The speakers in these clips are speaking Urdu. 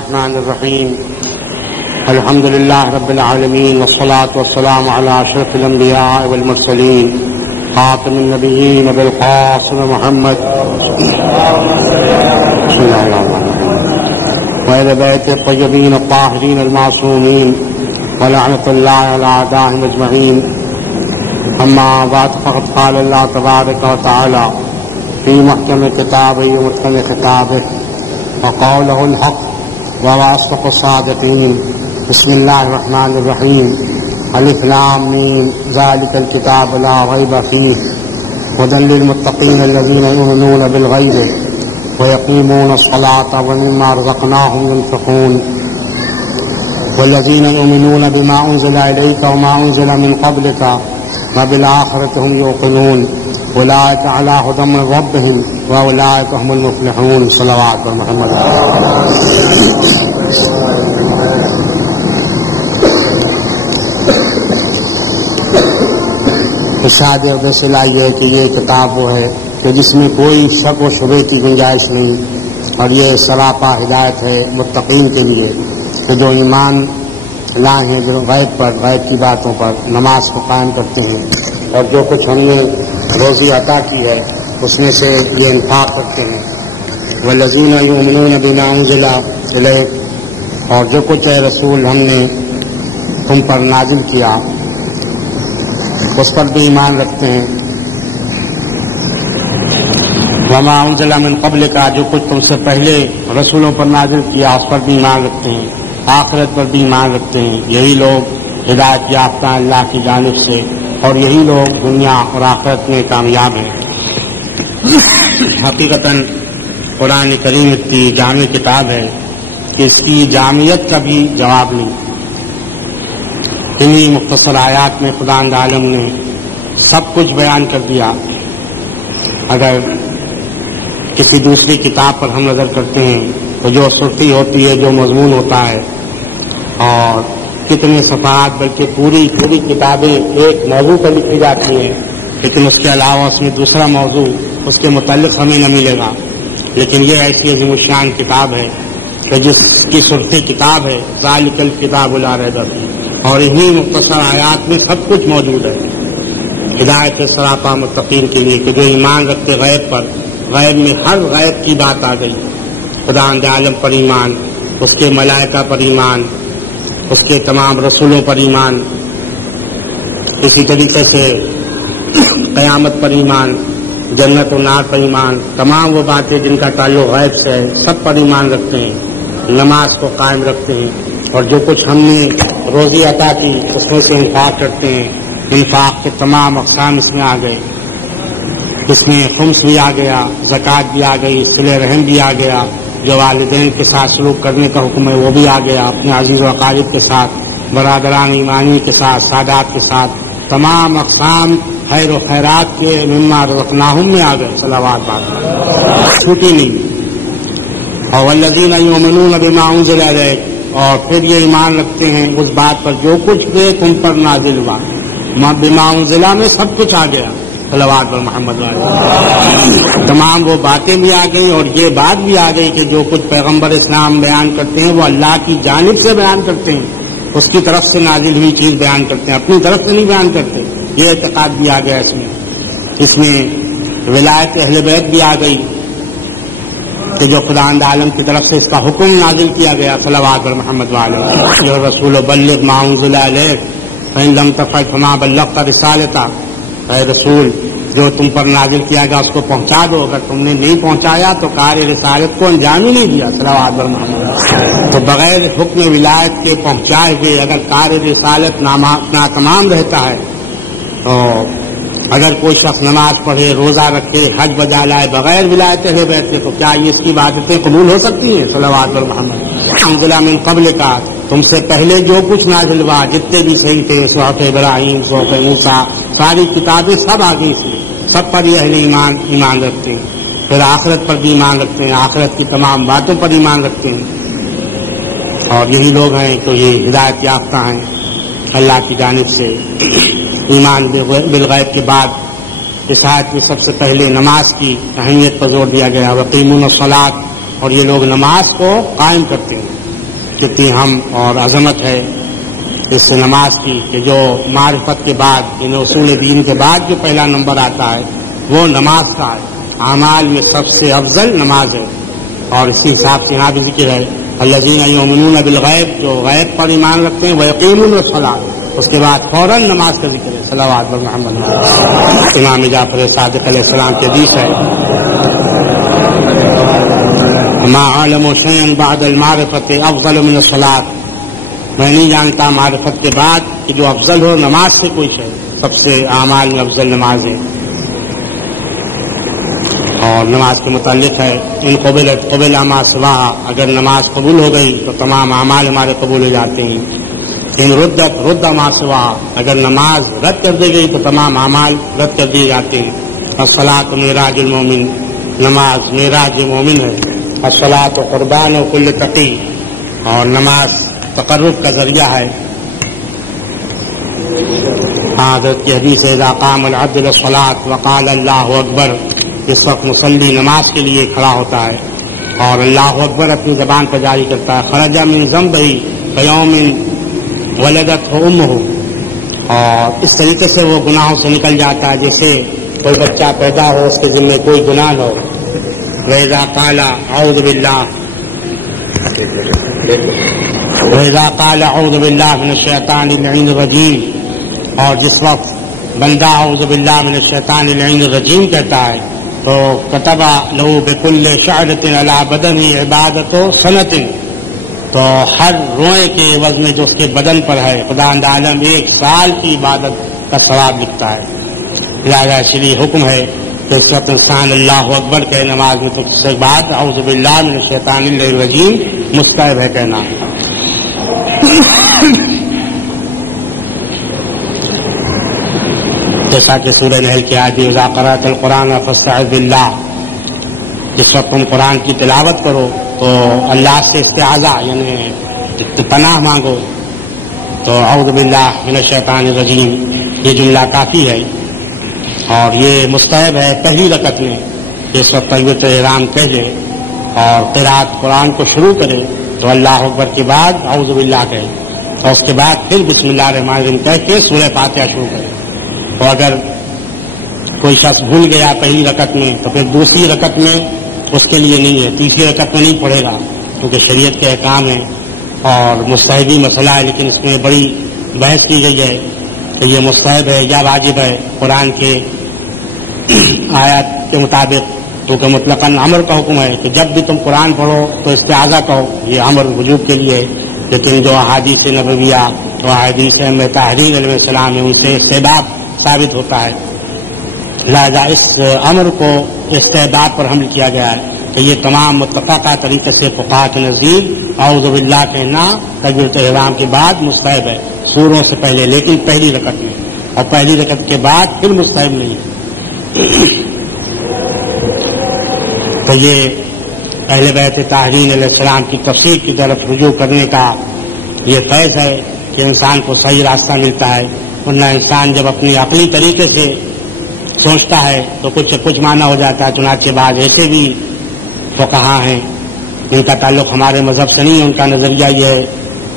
الرحمن الرحيم الحمد لله رب العالمين والصلاة والسلام على أشرف الأنبياء والمرسلين خاتم النبيين بالقاسم محمد بسم الله الرحمن الرحيم وإلى بيت الطيبين الطاهرين المعصومين ولعنة الله على أعدائهم أجمعين. أما بعد فقد قال الله تبارك وتعالى في محكم كتابه ومتقن خطابه وقوله الحق وهو أصدق الصادقين. بسم الله الرحمن الرحيم الف لام ميم ذلك الكتاب لا ريب فيه هدى للمتقين الذين يؤمنون بالغيب ويقيمون الصلاة ومما رزقناهم ينفقون والذين يؤمنون بما أنزل إليك وما أنزل من قبلك وبالآخرة هم يوقنون أولئك على هدى من ربهم وأولئك هم المفلحون. صلوات محمد. ارشاد اقدس الہی ہے کہ یہ کتاب وہ ہے کہ جس میں کوئی شک و شبہ کی گنجائش نہیں، اور یہ سراپا ہدایت ہے متقین کے لیے کہ جو ایمان لائے ہیں جو غیب پر، غیب کی باتوں پر، نماز کو قائم کرتے ہیں، اور جو کچھ ہم نے روزی عطا کی ہے اس میں سے یہ انفاق کرتے ہیں. والذین یؤمنون بما انزل الیک، اور جو کچھ اے رسول ہم نے تم پر نازل کیا اس پر بھی ایمان رکھتے ہیں. وما انزل من قبل کا، جو کچھ تم سے پہلے رسولوں پر نازل کیا اس پر بھی ایمان رکھتے ہیں. آخرت پر بھی ایمان رکھتے ہیں. یہی لوگ ہدایت یافتہ اللہ کی جانب سے، اور یہی لوگ دنیا اور آخرت میں کامیاب ہیں. حقیقتاً قرآن کریم کی جامع کتاب ہے کہ اس کی جامعیت کا بھی جواب نہیں. انہی مختصر آیات میں خدا عالم نے سب کچھ بیان کر دیا. اگر کسی دوسری کتاب پر ہم نظر کرتے ہیں تو جو صورتی ہوتی ہے، جو مضمون ہوتا ہے، اور کتنے صفحات بلکہ پوری کتابیں ایک موضوع پر لکھی جاتی ہیں، لیکن اس کے علاوہ اس میں دوسرا موضوع اس کے متعلق ہمیں نہ ملے گا. لیکن یہ ایسی عظیم الشان کتاب ہے کہ جس کی صورتی کتاب ہے ذالک الکتاب لا ریب فیہ، اور انہی مختصر آیات میں سب کچھ موجود ہے. ہدایت سراپا متقین کے لیے کہ جو ایمان رکھتے غیب پر، غیب میں ہر غیب کی بات آ گئی. خدا عالم پر ایمان، اس کے ملائکہ پر ایمان، اس کے تمام رسولوں پر ایمان، اسی طریقے سے قیامت پر ایمان، جنت و نار پر ایمان، تمام وہ باتیں جن کا تعلق غیب سے ہے سب پر ایمان رکھتے ہیں. نماز کو قائم رکھتے ہیں، اور جو کچھ ہم نے روزی عطا کی اس میں سے انفاق کرتے ہیں. انفاق کے تمام اقسام اس میں آ گئے. اس میں خمس بھی آ گیا، زکوٰۃ بھی آ گئی، صلہ رحم بھی آ گیا، جو والدین کے ساتھ سلوک کرنے کا حکم ہے وہ بھی آ گیا، اپنے عزیز و اقارب کے ساتھ، برادران ایمانی کے ساتھ، سادات کے ساتھ، تمام اقسام خیر و خیرات کے مما رزقناہم میں آ گئے. صلوات بات چھوٹی نہیں. اور والذین یؤمنون بما انزل الیک، اور پھر یہ ایمان رکھتے ہیں اس بات پر جو کچھ بھی تم پر نازل ہوا. بما انزل میں سب کچھ آ گیا. صلوات پر محمد علیہ، تمام وہ باتیں بھی آ گئی، اور یہ بات بھی آ گئی کہ جو کچھ پیغمبر اسلام بیان کرتے ہیں وہ اللہ کی جانب سے بیان کرتے ہیں، اس کی طرف سے نازل ہوئی چیز بیان کرتے ہیں، اپنی طرف سے نہیں بیان کرتے. یہ اعتقاد بھی آ گیا. اس میں ولایت اہل بیت بھی آ گئی کہ جو خدا عالم کی طرف سے اس کا حکم نازل کیا گیا. صلوات پر محمد علیہ. جو رسول بلغ ما انزل الیک فإن لم تفعل فما بلغت رسالتہ، اے رسول جو تم پر نازل کیا گیا اس کو پہنچا دو، اگر تم نے نہیں پہنچایا تو کار رسالت کو انجام ہی نہیں دیا. صلوات پر محمد. تو بغیر حکم ولایت کے پہنچائے ہوئے اگر کار رسالت ناتمام رہتا ہے، تو اگر کوئی شخص نماز پڑھے، روزہ رکھے، حج بجا لائے بغیر ولایت اہل بیت کے، تو کیا یہ اس کی عبادتیں قبول ہو سکتی ہیں؟ صلوات پر محمد. انزل من قبل کا، تم سے پہلے جو کچھ نازل ہوا، جتنے بھی صحیح تھے، صحف ابراہیم، صحف موسیٰ، ساری کتابیں سب آ گئی تھیں، سب پر یہ اہل ایمان رکھتے ہیں. پھر آخرت پر بھی ایمان رکھتے ہیں، آخرت کی تمام باتوں پر ایمان رکھتے ہیں. اور یہی لوگ ہیں تو یہ ہدایت یافتہ ہیں اللہ کی جانب سے. ایمان بالغیب کے بعد اس آیت میں سب سے پہلے نماز کی اہمیت پر زور دیا گیا. وَقِیمُونَ الصَّلَاةَ، اور یہ لوگ نماز کو قائم کرتے ہیں. کتنی ہم اور عظمت ہے اس نماز کی کہ جو معرفت کے بعد یعنی اصول دین کے بعد جو پہلا نمبر آتا ہے وہ نماز کا ہے. اعمال میں سب سے افضل نماز ہے. اور اسی حساب سے یہاں بھی ذکر ہے الذین یؤمنون بالغیب، جو غیب پر ایمان رکھتے ہیں، ویقیمون الصلاۃ، اس کے بعد فوراً نماز کا ذکر ہے. صلوات بر محمد. امام جعفر صادق علیہ السلام کی حدیث ہے ما اعلم شیئا بعد المعرفۃ افضل من الصلاۃ، میں نہیں جانتا معرفت کے بعد کہ جو افضل ہو نماز سے کوئی شے. سب سے اعمال میں افضل نماز ہے. اور نماز کے متعلق ہے ان قبل ما سواہا، اگر نماز قبول ہو گئی تو تمام اعمال ہمارے قبول ہو جاتے ہیں. ان رد ما سواہا، اگر نماز رد کر دی گئی تو تمام اعمال رد کر دیے جاتے ہیں. الصلاۃ معراج المومن، نماز معراج مومن ہے. الصلاۃ قربان و کل تقی، اور نماز تقرب کا ذریعہ ہے. حضرت کی حدیث ہے اذا قام العبد للصلاۃ وقال اللہ اکبر، اس وقت مصلی نماز کے لیے کھڑا ہوتا ہے اور اللہ اکبر اپنی زبان پر جاری کرتا ہے. خرج من ذنبہ کیوم ولدتہ امہ، اور اس طریقے سے وہ گناہوں سے نکل جاتا ہے جیسے کوئی بچہ پیدا ہو اس کے ذمہ کوئی گناہ نہ ہو. وَإِذَا قَالَ أَعُوذُ بِاللَّهِ مِنَ الشَّيْطَانِ اللَّعِينِ الرَّجِيمِ، اور جس وقت بندہ اعوذ باللہ من الشیطان اللعین الرجیم کہتا ہے تو کتب لہ بکل شعرۃ علی بدنہ عبادۃ سنۃ، تو ہر روئے کے عوض میں جو اس کے بدن پر ہے خداوند عالم 1 سال کی عبادت کا ثواب لکھتا ہے. لہذا اس لیے حکم ہے کہ اس وقت انسان اللہ اکبر کہے نماز میں، تو اس کے بعد اعوذ باللہ من الشیطان الرجیم مستحب ہے کہنا. جیسا کہ سورہ نحل کی آیت اذا قرأت القرآن فاستعذ باللہ، جس وقت تم قرآن کی تلاوت کرو تو اللہ سے استعاذہ یعنی پناہ مانگو. تو اعوذ باللہ من الشیطان الرجیم یہ جملہ کافی ہے. اور یہ مستحب ہے پہلی رکعت میں اس وقت تکبیرۃ احرام کہہ لے اور قرأت قرآن کو شروع کرے تو اللہ اکبر کے بعد اعوذ باللہ کہے اور اس کے بعد پھر بسم اللہ الرحمن الرحیم کہہ کے سورہ فاتحہ شروع کرے. تو اگر کوئی شخص بھول گیا پہلی رکعت میں تو پھر دوسری رکعت میں اس کے لیے نہیں ہے، تیسری رکعت میں نہیں پڑھے گا کیونکہ شریعت کے احکام ہیں اور مستحبی مسئلہ ہے. لیکن اس میں بڑی بحث کی گئی ہے کہ یہ مستحب ہے یا واجب ہے. قرآن کے آیات کے مطابق کیونکہ مطلقاً امر کا حکم ہے کہ جب بھی تم قرآن پڑھو تو استعاذہ کہو، یہ امر وجوب کے لیے ہے. لیکن جو احادیث نبویہ و احادیث طاہرین علیہ السلام ہے ان سے استحباب ثابت ہوتا ہے. لہذا اس امر کو استحباب پر حمل کیا گیا ہے کہ یہ تمام متفقہ طریقے سے فقہاء کے نزدیک اعوذ باللہ کہنا تکبیرۃ احرام کے بعد مستحب ہے سوروں سے پہلے، لیکن پہلی رکعت میں، اور پہلی رکعت کے بعد پھر مستحب نہیں. تو یہ اہل بیت طاہرین علیہ السلام کی تفسیر کی طرف رجوع کرنے کا یہ فیض ہے کہ انسان کو صحیح راستہ ملتا ہے. ورنہ انسان جب اپنی عقلی طریقے سے سوچتا ہے تو کچھ معنی ہو جاتا ہے. چنانچہ بعض ایسے بھی فقہاء ہیں ان کا تعلق ہمارے مذہب سے نہیں، ان کا نظریہ یہ ہے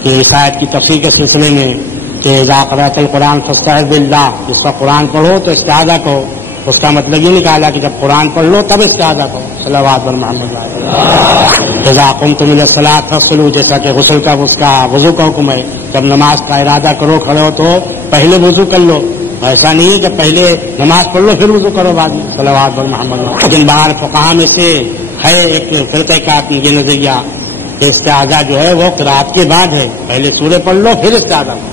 کہ اس آیت کی تفسیر کے سلسلے میں کہ اذا قرأت القرآن فاستعذ باللہ، جس وقت قرآن پڑھو تو استعاذہ کہو، اس کا مطلب یہ نکالا کہ جب قرآن پڑھ لو تب استعاذہ کہو. صلوات بر محمد. اذا قمتم الى الصلاۃ فاغسلوا، جیسا کہ غسل کا اس کا وضو کا حکم ہے. جب نماز کا ارادہ کرو کھڑے ہو تو پہلے وضو کر لو، ایسا نہیں ہے کہ پہلے نماز پڑھ لو پھر وضو کرو بعد میں. صلوات بر محمد. لیکن باہر فقہاء میں سے ہے ایک فرقہ کا یہ نظریہ کہ استعاذہ جو ہے وہ قرأت کے بعد ہے، پہلے سورہ پڑھ لو پھر استعاذہ کرو.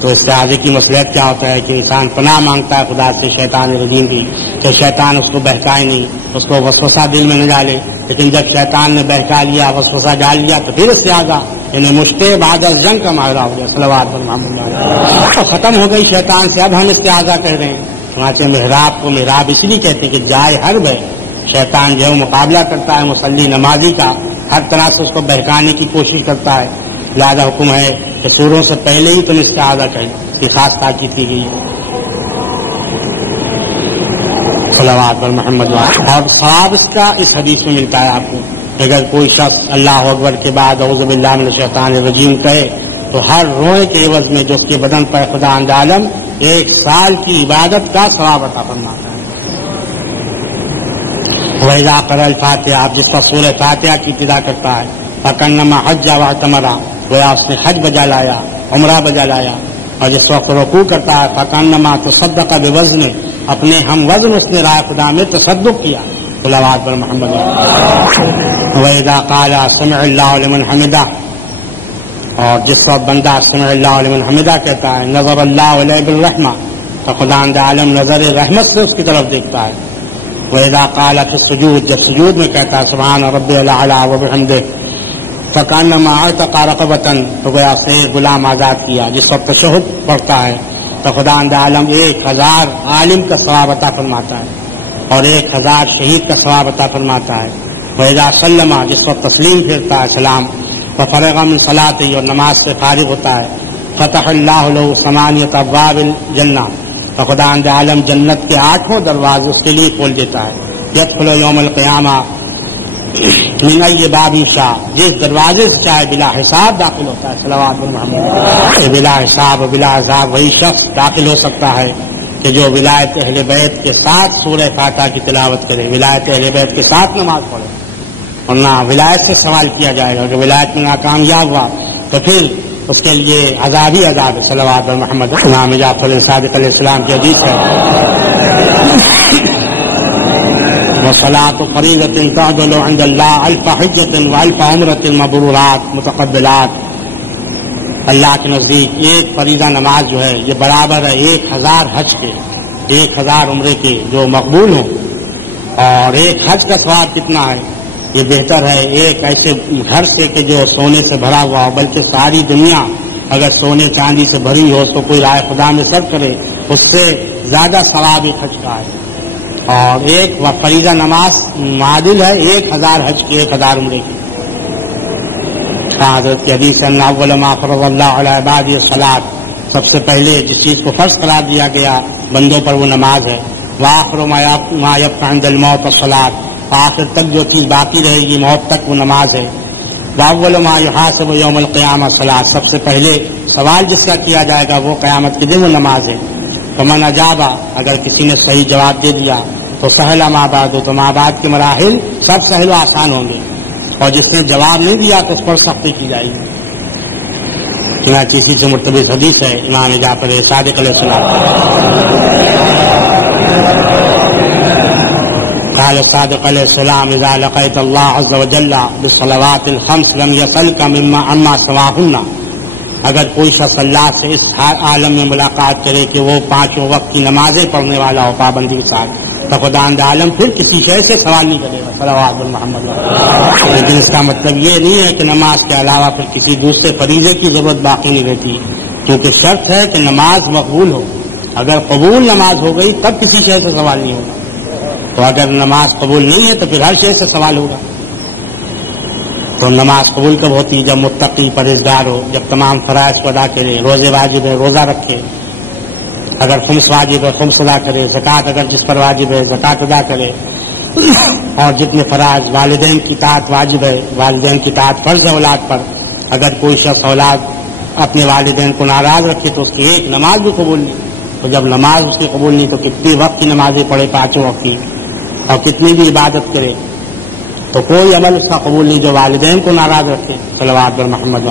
تو استعاذے کی مصلحت کیا ہوتا ہے کہ انسان پناہ مانگتا ہے خدا سے شیطان رجیم کی کہ شیطان اس کو بہکائے نہیں، اس کو وسوسہ دل میں نہ ڈالے. لیکن جب شیطان نے بہکا لیا وسوسہ ڈال لیا تو پھر استعاذہ یعنی مشتے بعد از جنگ کا ماہرہ ہو گیا. صلوات پر محمد. تو ختم ہو گئی شیطان سے، اب ہم استعاذہ کہہ رہے ہیں. چنانچہ محراب کو محراب اس لیے کہتے ہیں کہ جائے حرب ہے. شیطان جو ہے مقابلہ کرتا ہے مصلی نمازی کا، ہر طرح سے اس کو بہکانے کی کوشش کرتا ہے. لہذا حکم ہے کہ سوروں سے پہلے ہی تم استعاذہ کریں، کی خاص تاکید کی گئی ہے. صلوات پر محمد. اور ثواب اس کا اس حدیث میں ملتا ہے آپ کو کہ اگر کوئی شخص اللہ اکبر کے بعد اعوذ باللہ من الشیطان الرجیم کہے تو ہر روئے کے عوض میں جو اس کے بدن پر خدا عالم 1 سال کی عبادت کا ثواب عطا فرماتا ہے۔ وَإِذَا قَرَأَ الْفَاتِحَةَ، آپ جس کا سورہ فاتحہ کی ابتدا کرتا ہے فَكَأَنَّمَا حَجَّ وَاعْتَمَرَ، گویا اس نے حج بجا لایا، عمرہ بجا لایا۔ اور جس وقت رکوع کرتا ہے فَكَأَنَّمَا تَصَدَّقَ بِوَزْنِ، اپنے ہم وزن اس نے راہ خدا میں تصدق کیا۔ صلوات پر محمد۔ وَإِذَا قَالَ سَمِعَ اللَّهُ لِمَنْ حَمِدَهُ، اور جس وقت بندہ سمع اللہ لمن حمدہ کہتا ہے نظر اللہ علیہ بالرحمہ، تو خدا عالم نظر رحمت سے اس کی طرف دیکھتا ہے۔ وَإِذَا قَالَ فِي السُّجُودِ، جب سجود میں کہتا ہے سبحان ربی الاعلیٰ وبحمدہ، فَكَأَنَّمَا اعْتَقَ رَقَبَةً، تو گویا اس نے ایک غلام آزاد کیا۔ جس وقت تشہد پڑھتا ہے تو خدا عالم 1000 عالم کا ثواب عطا فرماتا ہے اور 1000 شہید کا ثواب عطا فرماتا ہے۔ وَإِذَا سَلَّمَ، جس وقت تسلیم پھیرتا ہے سلام، وَفَرَغَ مِنْ صَلَاتِهِ، اور نماز سے فارغ ہوتا ہے، فَتَحَ اللَّهُ لَهُ 8 أَبْوَابَ الْجَنَّةِ، تو خدا عالم جنت کے 8 دروازے اس کے لیے کھول دیتا ہے۔ يَدْخُلُ يَوْمَ الْقِيَامَةِ مِنْ أَيِّ بَابٍ شَاءَ، جس دروازے سے چاہے بلا حساب داخل ہوتا ہے۔ صلوات محمد۔ بلا حساب و بلا عذاب وہی شخص داخل ہو سکتا ہے کہ جو ولایت اہل بیت کے ساتھ سورہ فاتحہ کی تلاوت کرے، ولایت اہل بیت کے ساتھ نماز پڑھے، اور نہ ولایت سے سوال کیا جائے گا کہ ولایت میں ناکامیاب ہوا تو پھر اس کے لیے عذاب ہی عذاب ہے۔ صلوات پر محمد۔ امام جعفر صادق علیہ السلام کی حدیث ہے وَصَلَاةُ فَرِيضَةٍ تَعْدِلُ عِندَ اللَّهِ أَلْفَ حِجَّةٍ وَأَلْفَ عُمْرَةٍ مَبْرُورَاتٍ مُتَقَبَّلَاتٍ، اللہ کے نزدیک ایک فریضہ نماز جو ہے یہ برابر ہے 1000 حج کے، 1000 عمرے کے جو مقبول ہوں۔ اور ایک حج کا ثواب کتنا ہے؟ یہ بہتر ہے ایک ایسے گھر سے کہ جو سونے سے بھرا ہوا ہو، بلکہ ساری دنیا اگر سونے چاندی سے بھری ہو تو کوئی رائے خدا میں صرف کرے، اس سے زیادہ ثواب ایک حج کا ہے۔ اور ایک فریضہ نماز معادل ہے 1000 حج کی، 1000 عمرے کی۔ حضرت کی حدیث ہے ان اول ما فرض اللہ علی عبادہ الصلاۃ، سب سے پہلے جس چیز کو فرض قرار دیا گیا بندوں پر وہ نماز ہے۔ وآخر ما یبقى عند الموت الصلاۃ، آخر تک جو چیز باقی رہے گی موت تک وہ نماز ہے۔ وَأَوَّلُ مَا يُحَاسَبُ يَوْمَ الْقِيَامَةِ الصَّلَاةُ، سب سے پہلے سوال جس کا کیا جائے گا وہ قیامت کے دن وہ نماز ہے۔ فَمَنْ أَجَابَ، اگر کسی نے صحیح جواب دے دیا تو سهل ما بعد، تو ما بعد کے مراحل سب سہل و آسان ہوں گے، اور جس نے جواب نہیں دیا تو اس پر سختی کی جائے گی۔ چنانچہ اسی سے مرتبط حدیث ہے امام جعفر صادق علیہ السلام قال الصادق علیہ السلام اذا لقيت الله عز وجل بالصلوات الخمس لم يسلك عما سواهن، اگر کوئی شخص اللہ سے اس عالم میں ملاقات کرے کہ وہ 5 وقت کی نمازیں پڑھنے والا ہو پابندی کے ساتھ، تو خدا عالم پھر کسی شے سے سوال نہیں کرے گا۔ صلوات محمد۔ لیکن اس کا مطلب یہ نہیں ہے کہ نماز کے علاوہ پھر کسی دوسرے فریضے کی ضرورت باقی نہیں رہتی، کیونکہ شرط ہے کہ نماز مقبول ہو۔ اگر قبول نماز ہو گئی تب کسی شے سے سوال نہیں ہوگا، تو اگر نماز قبول نہیں ہے تو پھر ہر شے سے سوال ہوگا۔ تو نماز قبول کب ہوتی ہے؟ جب متقی پرہیزگار ہو، جب تمام فرائض کو ادا کرے، روزے واجب ہے روزہ رکھے، اگر خمس واجب ہے خمس ادا کرے، زکوٰۃ اگر جس پر واجب ہے زکوٰۃ ادا کرے، اور جتنے فرائض والدین کی اطاعت واجب ہے، والدین کی اطاعت فرض ہے اولاد پر۔ اگر کوئی شخص اولاد اپنے والدین کو ناراض رکھے تو اس کی ایک نماز بھی قبول نہیں، تو جب نماز اس کی قبول نہیں تو کتنی وقت کی نمازیں پڑھے 5 وقت کی، اور کتنی بھی عبادت کرے تو کوئی عمل اس کا قبول نہیں جو والدین کو ناراض رکھے۔ صلوات بر محمد۔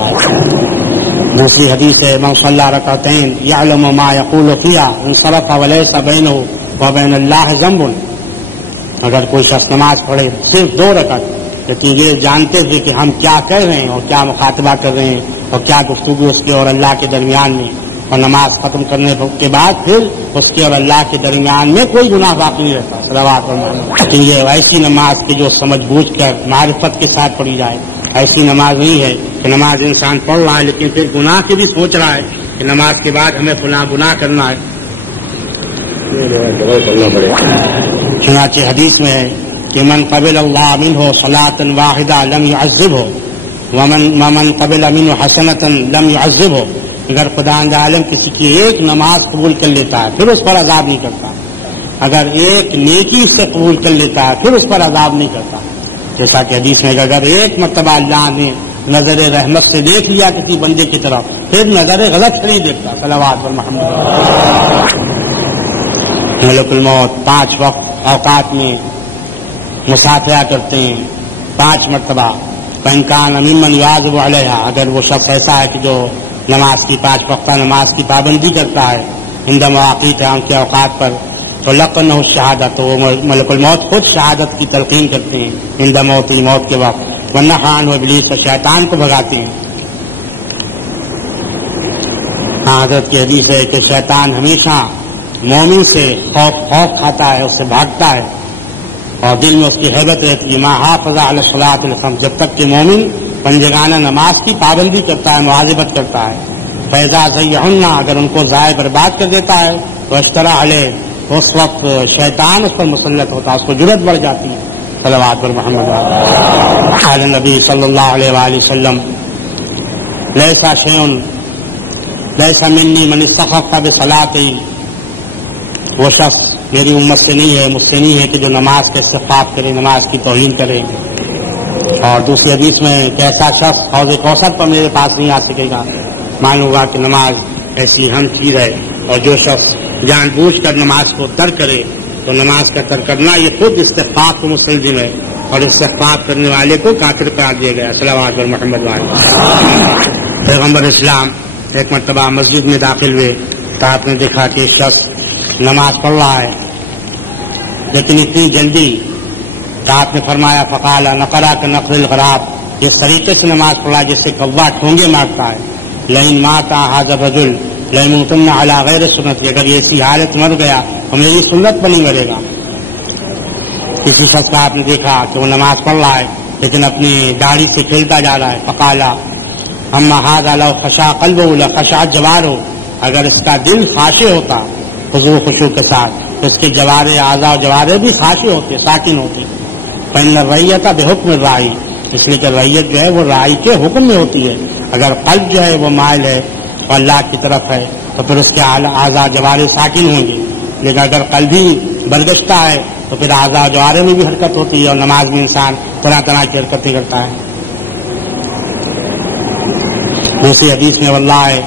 دوسری حدیث ہے من صلی رکعتین یعلم ما یقول فیہا انصرف ولیس بینہ وبین اللہ ذنب، اگر کوئی شخص نماز پڑھے صرف 2 رکعت لیکن یہ جانتے ہوئے کہ ہم کیا کہہ رہے ہیں اور کیا مخاطبہ کر رہے ہیں اور کیا گفتگو اس کے اور اللہ کے درمیان میں، اور نماز ختم کرنے کے بعد پھر اس کے اور اللہ کے درمیان میں کوئی گناہ باقی نہیں رہتا۔ صلوات لیکن یہ ایسی نماز کی جو سمجھ بوجھ کر معرفت کے ساتھ پڑھی جائے، ایسی نماز نہیں ہے کہ نماز انسان پڑھ رہا ہے لیکن پھر گناہ کی بھی سوچ رہا ہے کہ نماز کے بعد ہمیں فلاں گناہ کرنا ہے۔ چنانچہ حدیث میں ہے کہ من قبل اللہ منہ صلاۃ واحدہ لم يعذبہ ومن قبل منہ حسنۃ لم يعذبہ، اگر خدا عالم کسی کی ایک نماز قبول کر لیتا ہے پھر اس پر عذاب نہیں کرتا، اگر ایک نیکی سے قبول کر لیتا ہے پھر اس پر عذاب نہیں کرتا۔ جیسا کہ حدیث میں اگر ایک مرتبہ اللہ نے نظر رحمت سے دیکھ لیا کسی بندے کی طرف پھر نظر غلط سے نہیں دیکھتا. صلوات پر محمد. ملک الموت 5 وقت اوقات میں مسافرہ کرتے ہیں 5 مرتبہ. فإن ممن يواظب علیہا، اگر وہ شخص ایسا ہے کہ جو نماز کی 5 وقتہ نماز کی پابندی کرتا ہے عند مواقیت ان کے اوقات پر، تو لقنہ الشہادت، تو وہ ملک الموت خود شہادت کی تلقین کرتے ہیں عند موت، موت کے وقت. ونہا عنہ ابلیس، شیطان کو بھگاتے ہیں. حضرت کی حدیث ہے کہ شیطان ہمیشہ مومن سے خوف کھاتا ہے، اس سے بھاگتا ہے اور دل میں اس کی ہیبت رہتی ہے. ما حافظ علی الصلاۃ الخمس، جب تک کہ مومن پنجگانہ نماز کی پابندی کرتا ہے، مواظبت کرتا ہے. فإذا ضیعہن، اگر ان کو ضائع برباد کر دیتا ہے تو اشترا علیہ، اس وقت شیطان اس پر مسلط ہوتا ہے، اس کو جرأت بڑھ جاتی ہے. صلوات پر محمد. قال نبی صلی اللہ علیہ وآلہ وسلم لیسا شیء لیسا منی من استخف بصلاتی، وہ شخص میری امت سے نہیں ہے، مجھ سے نہیں ہے کہ جو نماز کا استخفاف کرے، نماز کی توہین کرے. اور دوسری حدیث میں کہ ایسا شخص حوض کوثر پر میرے پاس نہیں آ سکے گا. معلوم ہوا کہ نماز ایسی اہم چیز ہے، اور جو شخص جان بوجھ کر نماز کو ترک کرے تو نماز کا ترک کرنا یہ خود استخفاف کو مستلزم ہے، اور استخفاف کرنے والے کو کافر قرار دیا گیا. صلوات پر محمد. پیغمبر اسلام ایک مرتبہ مسجد میں داخل ہوئے تو آپ نے دیکھا کہ شخص نماز پڑھ رہا ہے لیکن اتنی جلدی کہ آپ نے فرمایا فقال نقرا کا نقر الغراب، اس طریقے سے نماز پڑھا جیسے کوا ٹھونگے مارتا ہے. لئن مات ھذا الرجل لیموتن علی غیر سنت، اگر یہ اسی حالت مر گیا تو میری سنت پر نہیں مرے گا. کسی شخص کا آپ نے دیکھا کہ وہ نماز پڑھ رہا ہے لیکن اپنی داڑھی سے کھیلتا جا رہا ہے. فقال اما ھذا لو خشع قلبه لخشعت جوارحه، اگر اس کا دل خاشع ہوتا خشوع کے ساتھ تو اس کے جوارے اعضاء و جوارے بھی خاشع ہوتے، ساکن ہوتے. فإن الرعیۃ بحکم الراعی، اس لیے کہ رعیت جو ہے وہ راعی کے حکم میں ہوتی ہے. اگر قلب جو ہے وہ مائل ہے اور اللہ کی طرف ہے تو پھر اس کے اعضاء جوارے ساکن ہوں گے، لیکن اگر قلب ہی برگشتہ ہے تو پھر اعضاء جوارے میں بھی حرکت ہوتی ہے، اور نماز میں انسان طرح طرح کی حرکتیں کرتا ہے. دوسری حدیث میں واللہ ہے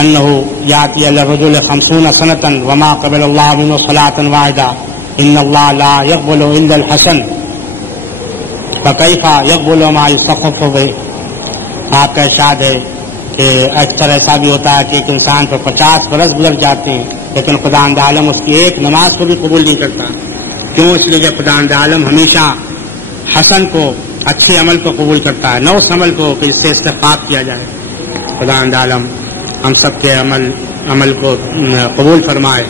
انه یاتی علی الرجل 50 سنة وما قبل الله منه صلاة واحدة ان اللہ لا يقبل الا الحسن فكيف يقبل ما يستخف به. آپ کا ارشاد ہے کہ اکثر ایسا بھی ہوتا ہے کہ ایک انسان پر 50 برس گزر جاتے ہیں لیکن خداوند عالم اس کی ایک نماز کو بھی قبول نہیں کرتا. کیوں؟ اس لیے کہ خداوند عالم ہمیشہ حسن کو، اچھے عمل کو قبول کرتا ہے، نہ اس عمل کو کہ اس سے استخفاف کیا جائے. خداوند عالم ہم سب کے عمل کو قبول فرمائے.